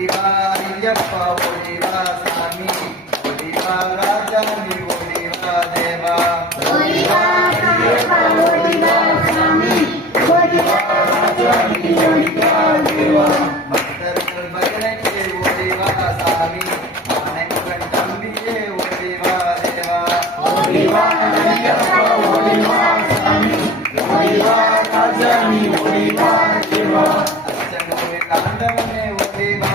ஓடிவா ஐயப்பா ஓடிவா சாமி ஓடிவா ராஜாணி ஓடிவா தேவா ஓடிவா ஐயப்பா ஓடிவா சாமி ஓடிவா ராஜாணி ஓடிவா தேவா பக்தர்கள் பஜனைக்கு ஓடிவா சாமி ஆனைமகன் தம்பியே ஓடிவா தேவா ஓடிவா ஐயப்பா ஓடிவா சாமி ஓடிவா ராஜாணி ஓடிவா தேவா அச்சனூரில் ஆண்டவனே ஓடிவா